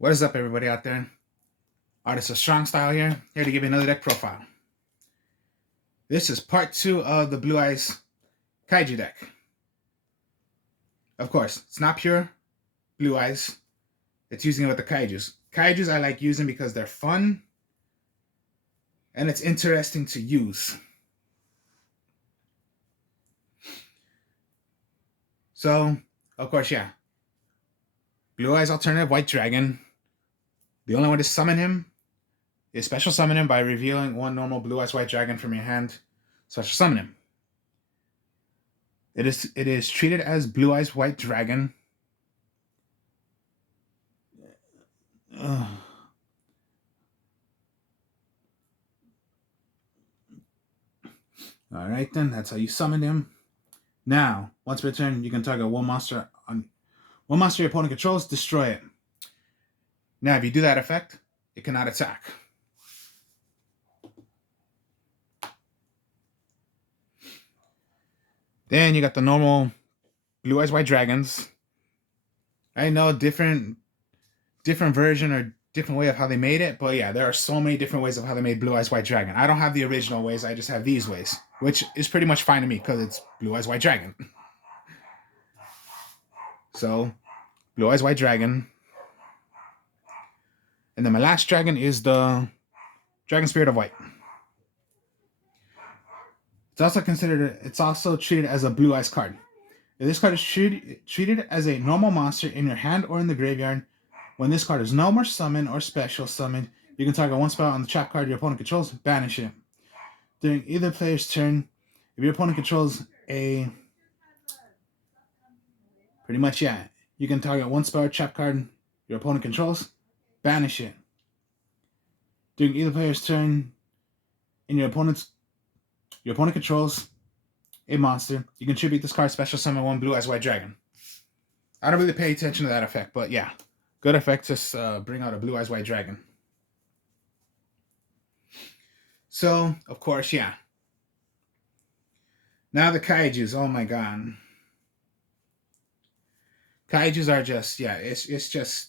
What is up, everybody out there? Artist of Strong Style here to give you another deck profile. This is part 2 of the Blue Eyes Kaiju deck. Of course, it's not pure Blue Eyes. It's using it with the Kaijus. Kaijus I like using because they're fun and it's interesting to use. So, of course, yeah. Blue Eyes Alternative White Dragon. The only way to summon him is special summon him by revealing one normal Blue Eyes White Dragon from your hand. Special summon him. It is treated as Blue Eyes White Dragon. Alright then, that's how you summon him. Now, once per turn, you can target one monster your opponent controls, destroy it. Now, if you do that effect, it cannot attack. Then you got the normal Blue Eyes White Dragons. I know different version or different way of how they made it, but yeah, there are so many different ways of how they made Blue Eyes White Dragon. I don't have the original ways, I just have these ways, which is pretty much fine to me because it's Blue Eyes White Dragon. So, Blue Eyes White Dragon. And then my last dragon is the Dragon Spirit of White. It's also treated as a Blue Eyes card. If this card is treated as a normal monster in your hand or in the graveyard, when this card is no more summoned or special summoned, you can target one spell on the trap card your opponent controls, banish it. During either player's turn, if your opponent controls you can target one spell or trap card your opponent controls, banish it. During either player's turn, and your opponent controls a monster, you can tribute this card, special summon one Blue Eyes White Dragon. I don't really pay attention to that effect, but yeah, good effect to bring out a Blue Eyes White Dragon. So, of course, yeah. Now the Kaijus, oh my god. Kaijus are just, yeah, it's just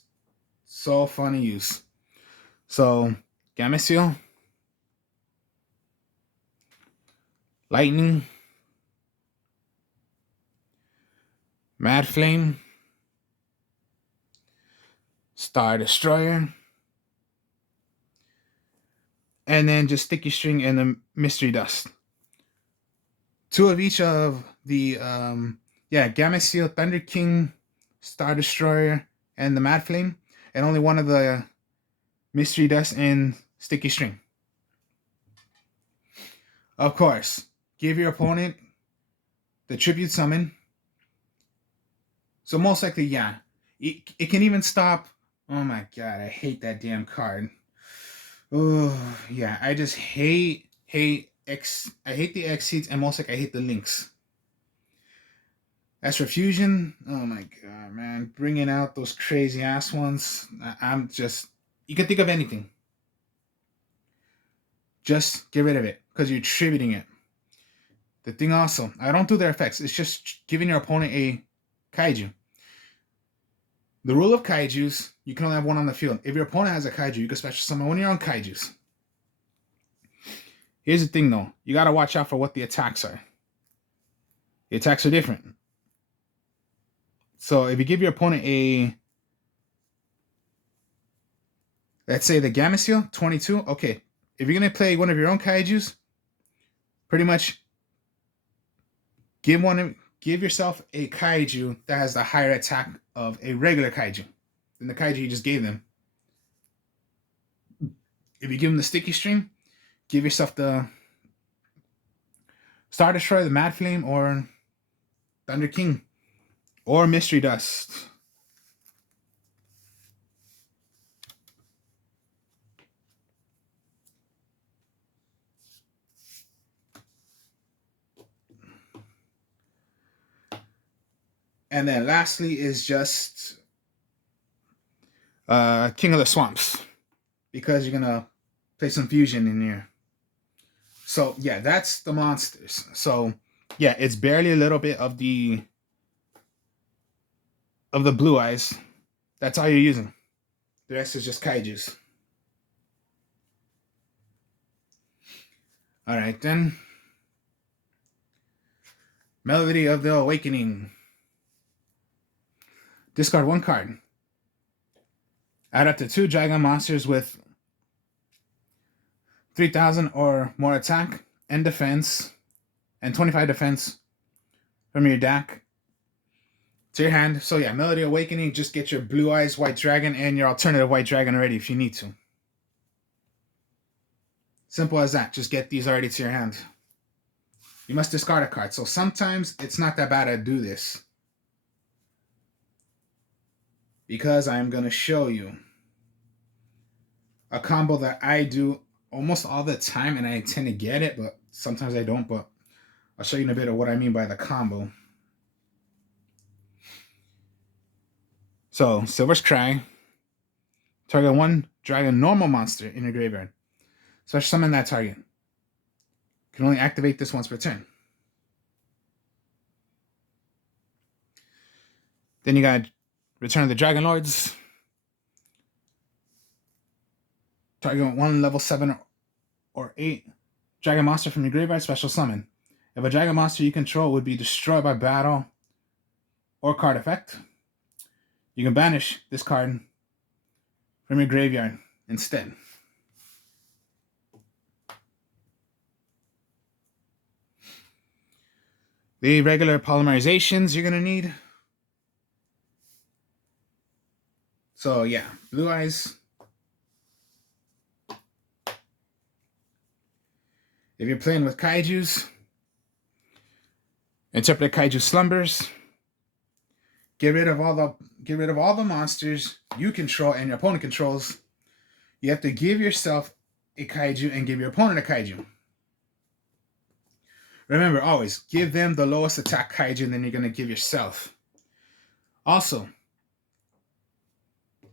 so fun to use. So, Gameciel, Lightning, Mad Flame, Star Destroyer, and then just Sticky String and the Mystery Dust. Two of each of the, Gameciel, Thunder King, Star Destroyer, and the Mad Flame, and only one of the Mystery Dust and Sticky String. Of course, give your opponent the Tribute Summon. So most likely, yeah. It can even stop. Oh my god, I hate that damn card. Oh, yeah, I just hate I hate the X-Seeds, and most likely I hate the Links. As for Fusion, oh my god, man. Bringing out those crazy ass ones. I'm just... You can think of anything. Just get rid of it, because you're tributing it. The thing also, I don't do their effects. It's just giving your opponent a Kaiju. The rule of Kaijus, you can only have one on the field. If your opponent has a Kaiju, you can special summon one of your own Kaijus. Here's the thing, though. You got to watch out for what the attacks are. The attacks are different. So if you give your opponent a... Let's say the Gameciel, 22. Okay. If you're going to play one of your own Kaijus, pretty much give yourself a Kaiju that has the higher attack of a regular Kaiju than the Kaiju you just gave them. If you give them the Sticky String, give yourself the Star Destroyer, the Mad Flame, or Thunder King, or Mystery Dust. And then lastly is just King of the Swamps, because you're going to play some fusion in here. So, yeah, that's the monsters. So, yeah, it's barely a little bit of the Blue Eyes. That's all you're using. The rest is just kaijus. Alright then. Melody of the Awakening. Discard 1 card. Add up to 2 dragon monsters with 3,000 or more attack and defense, and 25 defense from your deck to your hand. So yeah, Melody Awakening, just get your Blue Eyes White Dragon and your alternative White Dragon already if you need to. Simple as that. Just get these already to your hand. You must discard a card. So sometimes it's not that bad to do this, because I'm going to show you a combo that I do almost all the time, and I tend to get it, but sometimes I don't. But I'll show you in a bit of what I mean by the combo. So, Silver's Cry. Target 1 dragon normal monster in your graveyard. Special summon that target. Can only activate this once per turn. Then you got Return of the Dragon Lords. Target 1 level 7 or 8 dragon monster from your graveyard, special summon. If a dragon monster you control would be destroyed by battle or card effect, you can banish this card from your graveyard instead. The regular polymerizations you're going to need. So yeah, Blue Eyes. If you're playing with kaijus, interpret kaiju slumbers. Get rid of all the monsters you control and your opponent controls. You have to give yourself a kaiju and give your opponent a kaiju. Remember, always give them the lowest attack kaiju, and then you're going to give yourself. Also,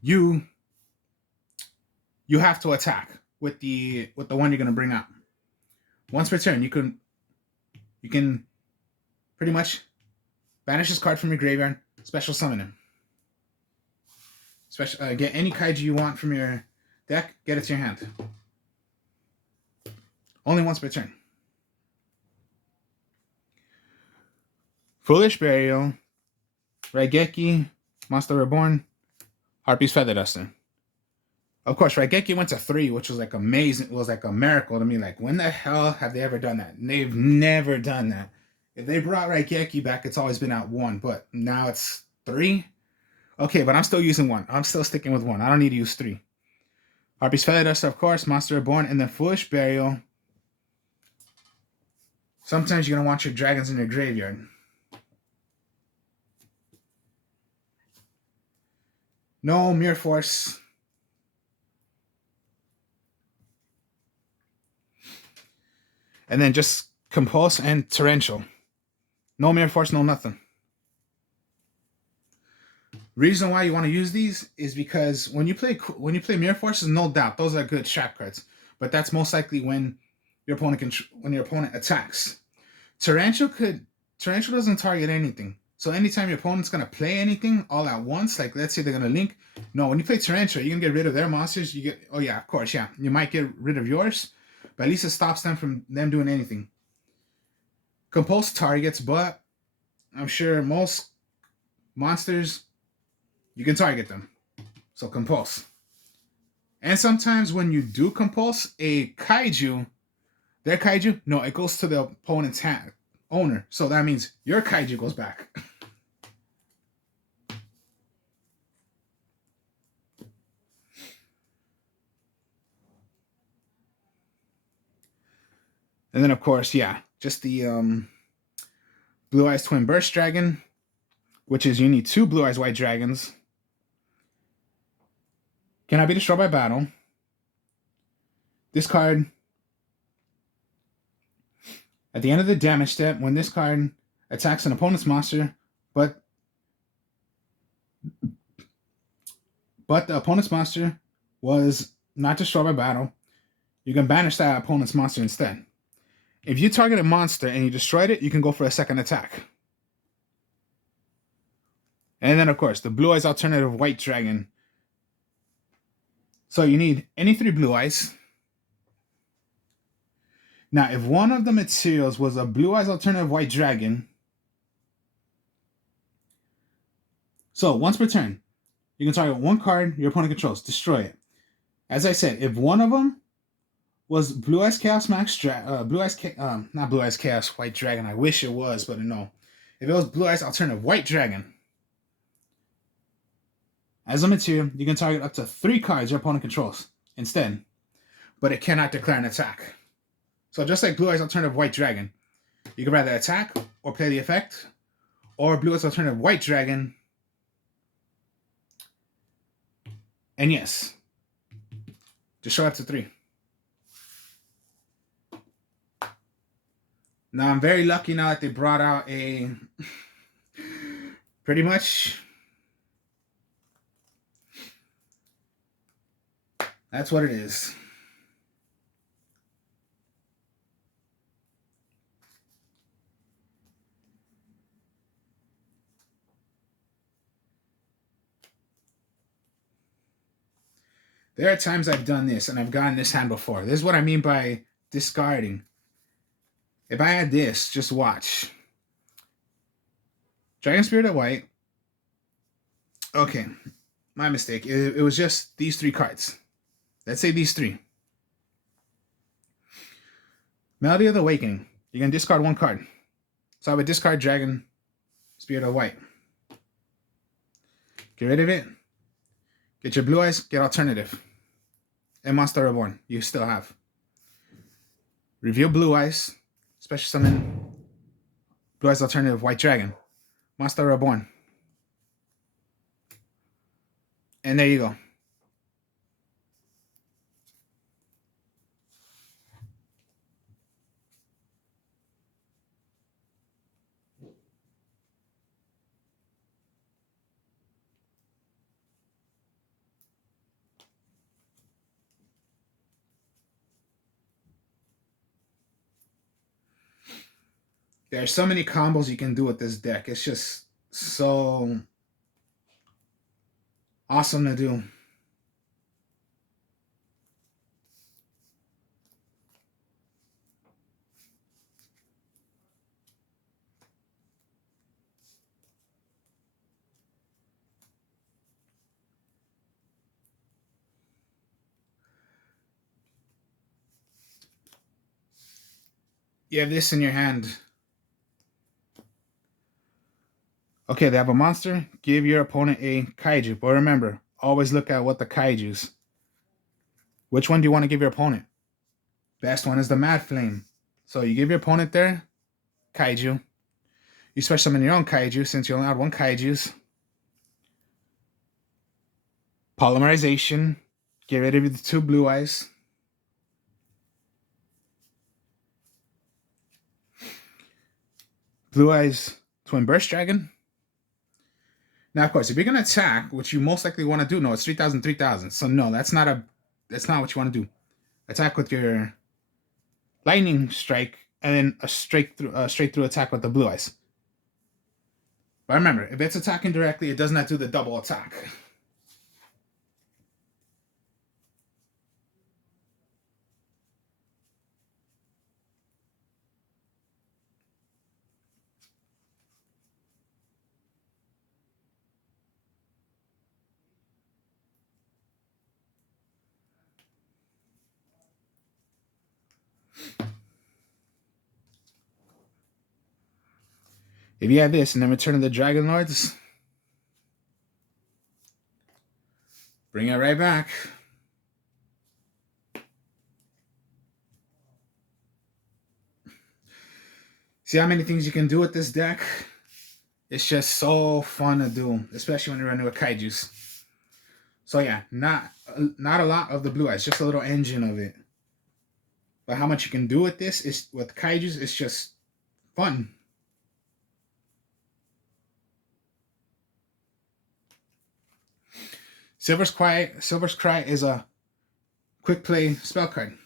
you have to attack with the one you're going to bring out. Once per turn, you can pretty much banish this card from your graveyard, special summon him. Get any kaiju you want from your deck, get it to your hand. Only once per turn. Foolish Burial, Raigeki, Monster Reborn, Harpy's Feather Duster. Of course, Raigeki went to 3, which was like amazing. It was like a miracle to me. Like, when the hell have they ever done that? They've never done that. If they brought Raigeki back, it's always been at 1, but now it's 3? Okay, but I'm still using 1. I'm still sticking with 1. I don't need to use 3. Harpy's Feather Duster, of course, Monster Reborn, and then Foolish Burial. Sometimes you're going to want your dragons in your graveyard. No Mirror Force. And then just Compulse and Torrential. No Mirror Force, no nothing. Reason why you want to use these is because when you play Mirror Forces, no doubt those are good trap cards. But that's most likely when your opponent attacks. Torrential doesn't target anything. So anytime your opponent's gonna play anything all at once, like let's say they're gonna link. No, when you play Torrential, you can get rid of their monsters. You get, oh yeah, of course, yeah. You might get rid of yours, but at least it stops them from them doing anything. Compulse targets, but I'm sure most monsters, you can target them. So Compulse. And sometimes when you do Compulse a kaiju, their kaiju, no, it goes to the opponent's owner. So that means your kaiju goes back. And then, of course, yeah, just the Blue Eyes Twin Burst Dragon, which is you need 2 Blue Eyes White Dragons. Cannot be destroyed by battle. This card, at the end of the damage step, when this card attacks an opponent's monster, but the opponent's monster was not destroyed by battle, you can banish that opponent's monster instead. If you target a monster and you destroyed it, you can go for a second attack. And then, of course, the Blue Eyes Alternative White Dragon. So you need any 3 blue eyes. Now, if one of the materials was a blue eyes alternative white dragon, so once per turn, you can target 1 card your opponent controls, destroy it. As I said, if one of them was Blue Eyes Chaos Max, not Blue Eyes Chaos White Dragon. I wish it was, but no. If it was Blue Eyes Alternative White Dragon, as a material, you can target up to 3 cards your opponent controls instead, but it cannot declare an attack. So just like Blue Eyes Alternative White Dragon, you can rather attack or play the effect, or Blue Eyes Alternative White Dragon. And yes, just show up to 3. Now I'm very lucky now that they brought out a pretty much that's what it is. There are times I've done this and I've gotten this hand before. This is what I mean by discarding. If I had this, just watch. Dragon Spirit of White. Okay, my mistake. It was just these 3 cards. Let's say these 3. Melody of the Awakening. You can discard 1 card. So I would discard Dragon Spirit of White. Get rid of it. Get your Blue Eyes. Get Alternative. And Monster Reborn. You still have. Reveal Blue Eyes. Special Summon Blue Eyes Alternative White Dragon. Monster Reborn. And there you go. There are so many combos you can do with this deck. It's just so awesome to do. You have this in your hand. Okay, they have a monster. Give your opponent a kaiju. But remember, always look at what the kaiju's. Which one do you want to give your opponent? Best one is the Mad Flame. So you give your opponent their kaiju. You special summon your own kaiju since you only had 1 kaiju's. Polymerization. Get rid of the 2 blue eyes. Blue Eyes Twin Burst Dragon. Now, of course, if you're going to attack, which you most likely want to do, no, it's 3,000, 3,000. So, no, that's not what you want to do. Attack with your Lightning Strike, and then a straight through attack with the Blue Eyes. But remember, if it's attacking directly, it does not do the double attack. If you have this and then Return of the Dragon Lords, bring it right back. See how many things you can do with this deck? It's just so fun to do, especially when you're running with kaijus. So yeah, not a lot of the blue eyes, just a little engine of it. But how much you can do with this is with kaijus, it's just fun. Silver's Cry is a quick play spell card.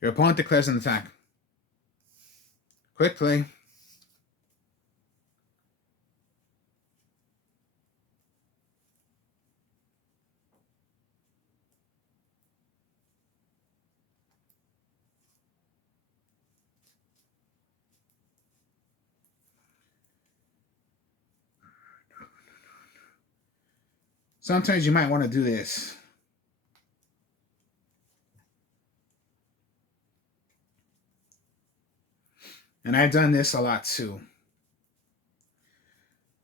Your opponent declares an attack. Quick play. sometimes you might want to do this. And I've done this a lot too.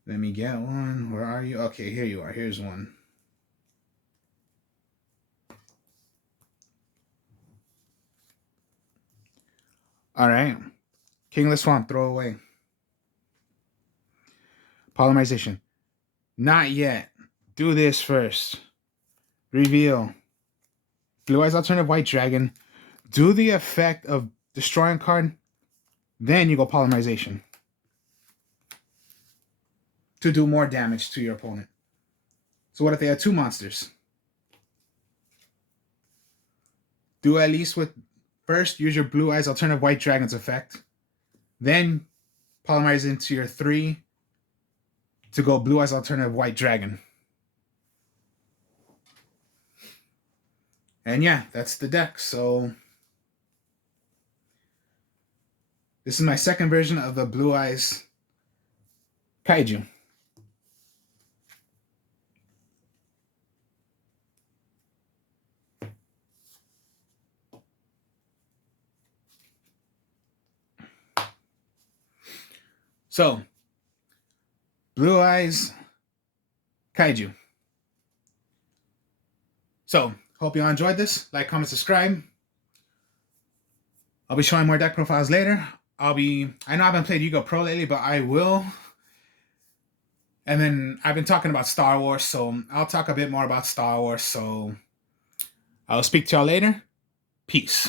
Let me get one. Where are you? Okay, here you are. Here's one. All right. Kingless Swamp, throw away. Polymerization. Not yet. Do this first. Reveal. Blue Eyes Alternative White Dragon. Do the effect of destroying card. Then you go polymerization. To do more damage to your opponent. So what if they had 2 monsters? Do at least with... First, use your Blue Eyes Alternative White Dragon's effect. Then polymerize into your 3 to go Blue Eyes Alternative White Dragon. And yeah, that's the deck. So this is my second version of the Blue Eyes Kaiju. So, Blue Eyes Kaiju. So, hope you all enjoyed this. Like, comment, subscribe. I'll be showing more deck profiles later. I know I haven't played Yu-Gi-Oh! Pro lately, but I will. And then I've been talking about Star Wars, so I'll talk a bit more about Star Wars. So I'll speak to y'all later. Peace.